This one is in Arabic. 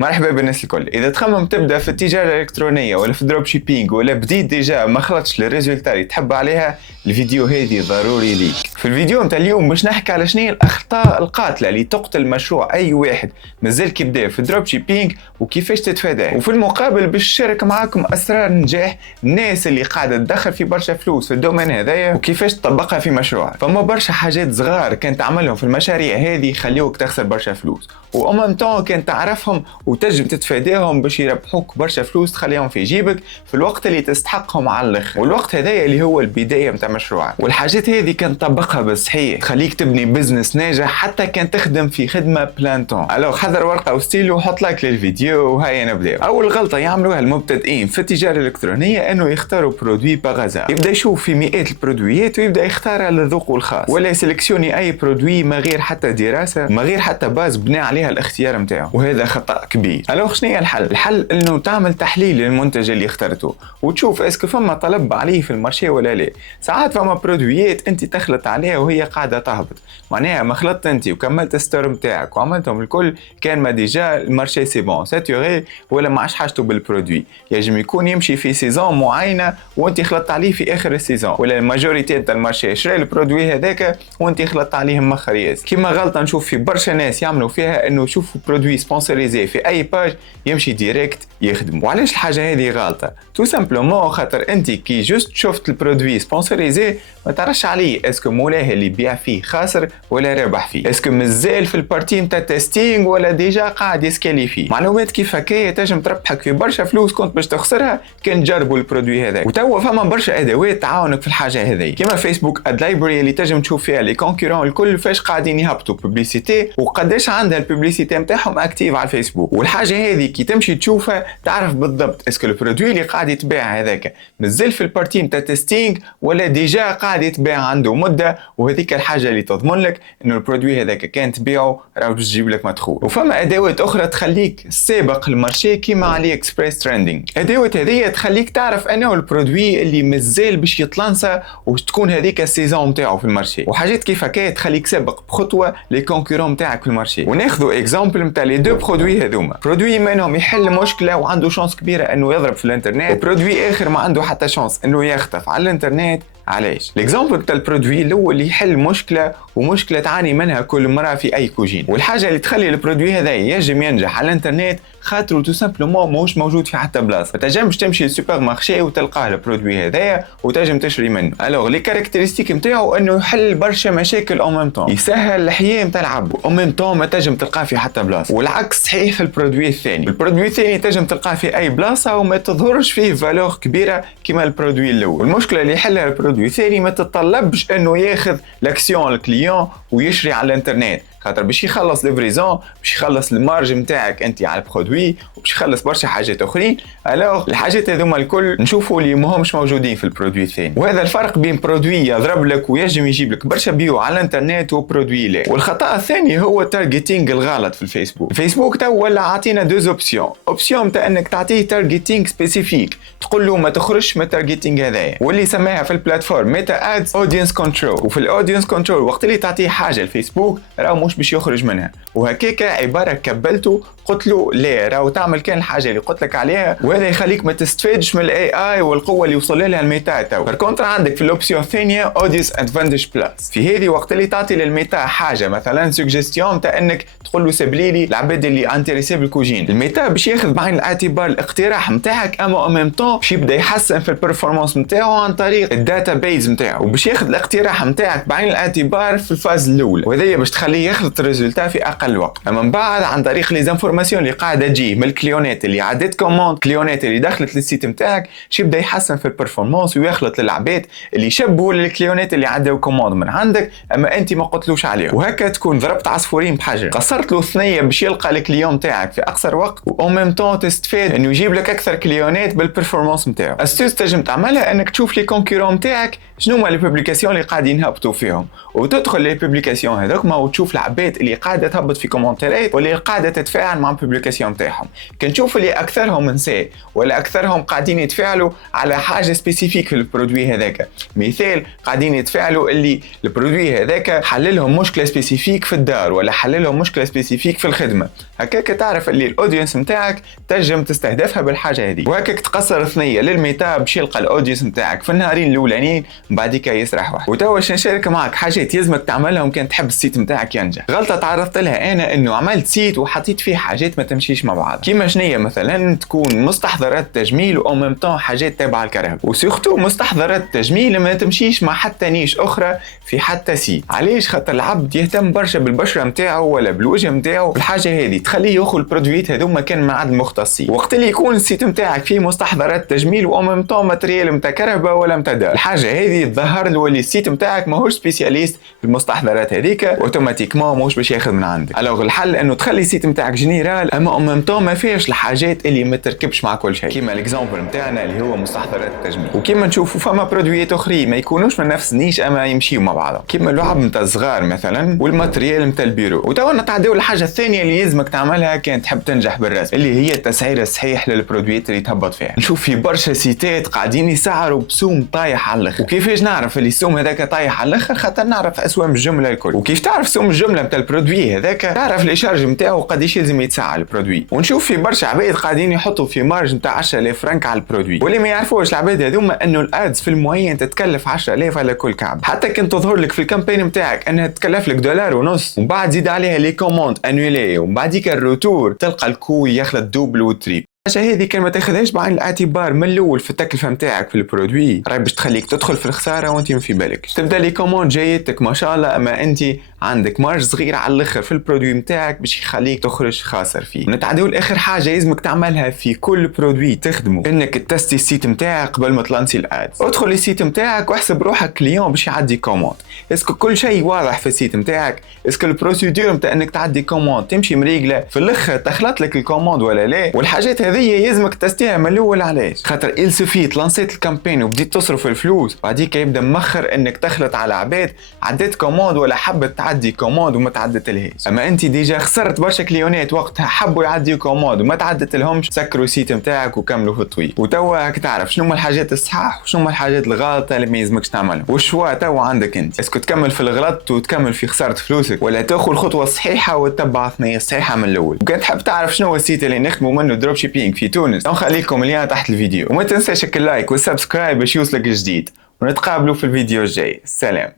مرحبا بالناس الكل. اذا تخمم تبدا في التجاره الالكترونيه ولا في الدروب شيبينج ولا بديت ديجا ما خلطش للريزولتا اللي تحب عليها، الفيديو هذه ضروري ليك. في الفيديو نتاع اليوم باش نحكي على شنو الاخطاء القاتله اللي تقتل مشروع اي واحد مازال كيبدا في الدروب شيبينج وكيفاش تتفاداه، وفي المقابل باش نشارك معاكم اسرار نجاح الناس اللي قاعده تدخل في برشا فلوس في الدومين هذايا وكيفاش تطبقها في مشروع. فما برشا حاجات صغار كان تعملهم في المشاريع هذه يخليوك تخسر برشا فلوس، وأمام طون كان تعرفهم وتجم تتفاداهم باش يربحوك برشا فلوس تخليهم في جيبك في الوقت اللي تستحقهم على الاخر، والوقت هذايا اللي هو البدايه نتاع مشروعك. والحاجات هذه كان طبقها بالصحيح تخليك تبني بزنس ناجح حتى كان تخدم في خدمه بلان طون. الو حضر ورقه وستيلو وحط لايك للفيديو وهيا نبداو. اول غلطه يعملوها المبتدئين في التجاره الالكترونيه انه يختاروا برودوي باغازا، يبدا يشوف في مئات البرودويات ويبدا يختار على ذوقه الخاص، ولا يسلكسيوني اي برودوي ما غير حتى دراسه ما غير حتى باز بناء عليها الاختيار نتاعو، وهذا خطا كبير. الو شنو هي الحل؟ الحل انه تعمل تحليل للمنتج اللي اخترته وتشوف اسكو فما طلب عليه في المارشي ولا لا. ساعات فما برودويات انت تخلط عليها وهي قاعده تهبط، معناها ما خلطت انت وكملت الستور نتاعك وعملتهم الكل كان ما ديجا المارشي سي بون ساتوري ولا ما عادش حاجته بالبرودوي، يجم يكون يمشي في سيزون معينه وانت خلطت عليه في اخر السيزون، ولا الماجوريتي تاع المارشي شرا البرودوي هذاك وانت خلطت عليهم مخر ياس. كيما غلطه نشوف في برشا ناس يعملوا فيها انه يشوفوا برودوي سبونسوريزي في اي باج يمشي ديريكت يخدم. وعلاش الحاجه هذه غلطه؟ تو سامبلومون خاطر انت كي جوست شفت البرودوي سبونسوريزي ما تعرفش عليه اسكو مولاه اللي بيع فيه خاسر ولا رابح فيه، اسكو مازال في البارتي نتاع تيستينغ ولا ديجا قاعد يسكالي فيه. معلومات كيف هكايا تنجم تربحك في برشا فلوس كنت باش تخسرها كان تجربوا البرودوي هذا. وتوا فما برشا ادوات تعاونك في الحاجه هذه كيما فيسبوك اد لايبرري اللي تنجم تشوف فيها لي كونكورون الكل فاش قاعدين يهبطوا بوبليسيتي وقداش عندها البوبليسيتي نتاعهم اكتيف على الفيسبوك. والحاجه هذه كي تمشي تشوفها تعرف بالضبط اسكو البرودوي اللي قاعد يتباع هذاك مازال في البارتي نتاع تيستينغ ولا ديجا قاعد يتباع عنده مده، وهذيك الحاجه اللي تضمن لك انه البرودوي هذاك كان تبيعه راه باش تجيب لك مدخول. وفما ادوات اخرى تخليك سابق المارشي كيما علي اكسبريس تريندينغ. ادوات هذه تخليك تعرف انه البرودوي اللي مازال باش يطلنسى وتكون هذيك السيزون نتاعو في المارشي، وحاجات كيف هكا تخليك سابق بخطوه لي كونكورون نتاعك في المارشي. وناخذوا اكزامبل نتاع لي دو برودوي هذوما، برودوي منهم يحل مشكله وعنده شانس كبيره انه يضرب في الانترنت، وبرودوي اخر ما عنده حتى شانس انه يخطف على الانترنت. علاش؟ الاكزامبل تاع البرودوي الاول اللي يحل مشكله ومشكله تعاني منها كل مره في اي كوجين، والحاجه اللي تخلي البرودوي هذا ينجم ينجح على الانترنت خاطر تو سامبلومون ماهوش موجود في حتى بلاصه. ما تنجمش تمشي للسوبر مارشي وتلقاه البرودوي هذايا وتنجم تشري منه. الوغ لي كاركتيرستيك نتاعو انه يحل برشا مشاكل او ميم طون، يسهل الحياه نتاع العبد او ميم طون ما تنجم تلقاه في حتى بلاصه. والعكس صحيح في البرودوي الثاني، البرودوي الثاني تنجم تلقاه في اي بلاصه وما تظهرش فيه فالور كبيره كيما البرودوي الاول. والمشكله اللي يحلها البرودوي الثاني ما تتطلبش انه ياخذ لاكسيون الكليون ويشري على الانترنت، خاطر باش يخلص ليفريزون باش يخلص المارج نتاعك انت على البرودوي وباش يخلص برشا حاجات اخرين. الوغ الحاجات هذوما الكل نشوفوا اللي ماهمش موجودين في البرودوي الثاني، وهذا الفرق بين برودوي يضرب لك ويجم يجيب لك برشا بيو على الانترنت وبرودوي لا. والخطا الثاني هو التارجيتينغ الغلط في الفيسبوك. الفيسبوك تو ولا عطينا دوز اوبسيون نتاع انك تعطيه تارجيتينغ سبيسيفيك، تقول له ما تخرجش من التارجيتينغ هذايا، واللي سماها في البلاتفورم ميتا ادز اودينس كنترول. وفي الاودينس كنترول وقت اللي تعطيه حاجه الفيسبوك راه مش باش يخرج منها، وهكاك عباره كبلته قلت له لا راهو تعمل كان الحاجه اللي قلت لك عليها، وهذا يخليك ما تستفادش من الاي اي والقوه اللي وصل لها الميتا. تو بالكونتر عندك في الاوبسيون الثانيه اودينس ادفانتج بلس، في هذه وقت اللي تعطي للميتا حاجه مثلا سوجستيون تاع انك تقول له سبلي لي العباد اللي انتريسي بالكوجين، الميتا باش ياخذ بعين الاعتبار الاقتراح نتاعك اما او ميم طون باش يبدا يحسن في البرفورمانس نتاعو عن طريق الداتا بيز نتاعو، وباش ياخذ الاقتراح نتاعك بعين الاعتبار في الفاز الاولى، وهذا باش تخليه ياخذ الريزولتا في اقل وقت. اما من بعد عن طريق لي زانفورماسيون اللي قاعده تجي من الكليونات اللي عدت كوموند، كليونات اللي دخلت للسيت نتاعك باش يبدا يحسن في البرفورمانس ويخلط للعباد اللي يشبهوا للكليونات اللي عداو كوموند من عندك اما انت ما قلتلوش عليهم، وهكا تكون ضربت عصفورين بحجر، قصرت له ثنيه باش يلقى الكليون نتاعك في اقصر وقت، و ميم طون تستفاد انه يجيب لك اكثر كليونات بالبرفورمانس نتاعو. استوز تنجم تعملها انك تشوف لي كونكورون نتاعك شنو هما لي بوبليكاسيون اللي قاعدين يهبطوا فيهم وتدخل لي بوبليكاسيون هذوك ما وتشوف العباد اللي قاعده تهبط في كومنتات واللي قاعده تتفاعل مع البوبليكاسيون تاعهم. كنشوف اللي اكثرهم نساء ولا اكثرهم قاعدين يتفاعلوا على حاجه سبيسيفيك في البرودوي هذاك. مثال قاعدين يتفاعلوا اللي البرودوي هذاك حللهم مشكله سبيسيفيك في الدار ولا حللهم مشكله سبيسيفيك في الخدمه. هكاك تعرف اللي الاودينس نتاعك تنجم تستهدفها بالحاجه هذه، وهكاك تقصر ثنيه للميتا باش يلقى الاودينس نتاعك في النهارين الاولانيين بعديك يسرح واحد. وتوا باش نشارك معك حاجات يلزمك تعملهم كان تحب السيت نتاعك ينجح. غلطه تعرضت لها انا انه عملت سيت وحطيت فيه حاجات ما تمشيش مع بعض، كيما شنية مثلا تكون مستحضرات تجميل او ميم طون حاجات تابعه الكهرباء، وسورتو مستحضرات تجميل ما تمشيش مع حتى نيش اخرى في حتى سيت. علاش؟ خاطر العبد يهتم برشا بالبشره نتاعو ولا بالوجه نتاعو، الحاجه هذه تخليه ياخذ البرودويات هذوما كان مع المختصين. وقت اللي يكون السيت نتاعك فيه مستحضرات تجميل او ميم طون ماتريال نتاع كهرباء ولا نتاع دار، الحاجه هذه تظهر له اللي السيت نتاعك ماهوش سبيسياليست في المستحضرات هذيك، اوتوماتيكمون ماهوش باش ياخذ من عندك. الوغ الحل انه تخلي السيت نتاعك جينيرال اما او ميم طون ما فيهش الحاجات اللي ما تركبش مع كل شيء، كيما الاكزامبل نتاعنا اللي هو مستحضرات التجميل. وكيما نشوفوا فما برودويات اخرين ما يكونوش من نفس النيش اما يمشيوا مع بعضهم، كيما اللعب نتاع الصغار مثلا والماتريال نتاع البيرو. وتوا نتعداو الحاجه الثانيه اللي لازمك تعملها كان تحب تنجح بالرسم، اللي هي التسعير الصحيح للبرودويات اللي تهبط فيها. نشوف في برشا سيتات قاعدين يسعروا بسوم طايح على الاخر. وكيفاش نعرف اللي السوم هذاك طايح على الاخر؟ خاطر نعرف اسوام الجمله الكل. وكيف تعرف سوم الجمله نتاع البرودوي هذاك؟ تعرف لي شارج نتاعو قداش يلزم يتسعر البرودوي. ونشوف في برشا عباد قاعدين يحطوا في مارج نتاع 10000 فرنك على البرودوي، واللي ما يعرفوش العباد هذوما انه الادز في المعين تتكلف 10000 على كل كعب. حتى كنت تظهر لك في الكامبين نتاعك انها تكلف لك $1.50 ومن بعد زيد عليها لي كوموند انولي ومن بعديك الروتور تلقى الكوي يخلط دوبل وتريب. الحاجه هذه كان ما تاخذهاش بعين الاعتبار من الاول في التكلفه نتاعك في البرودوي، راهي باش تخليك تدخل في الخساره وانت ما في بالك. تبدا لي كوموند جايتك ما شاء الله، اما انت عندك مارج صغير على الاخر في البرودوي نتاعك باش يخليك تخرج خاسر فيه. نتعداو لاخر حاجه لازمك تعملها في كل برودوي تخدمه، انك تستي السيت نتاعك قبل ما تلانسي الادز. ادخل السيت نتاعك واحسب روحك كليون باش يعدي كوموند. اسكو كل شيء واضح في السيت نتاعك؟ اسكو البروسيدور نتاع انك تعدي كوموند تمشي مريقله في الاخر تخلط لك الكوموند ولا لا؟ والحاجات هذه يلزمك تستيها من الاول. علاش؟ خاطر il suffit لانسيت الكامبين وبديت تصرف الفلوس بعديك يبدا مخر انك تخلط على عباد عديت كوموند ولا حبت تعدي كوموند وما تعدت لهاش. اما انت ديجا خسرت برشا كليونات وقتها حبوا يعديوا كوموند وما تعدت لهمش، سكروا السيت نتاعك وكملوا في الطويل. وتوا راك تعرف شنو هما الحاجات الصحاح وشنو هما الحاجات الغلطه اللي ما يلزمكش تعملهم، والشوا توا عندك انت. اسكو تكمل في الغلط وتكمل في خساره فلوسك ولا تاخذ الخطوه الصحيحه وتتبع الثنيه الصحيحه من الاول؟ وكان تحب تعرف شنو هو السيت اللي نخدموا منه دروب شيبينج في تونس، نخليكم اللين تحت الفيديو. وما تنساش اللايك والسبسكرايب باش يوصلك الجديد، ونتقابلوا في الفيديو الجاي. سلام.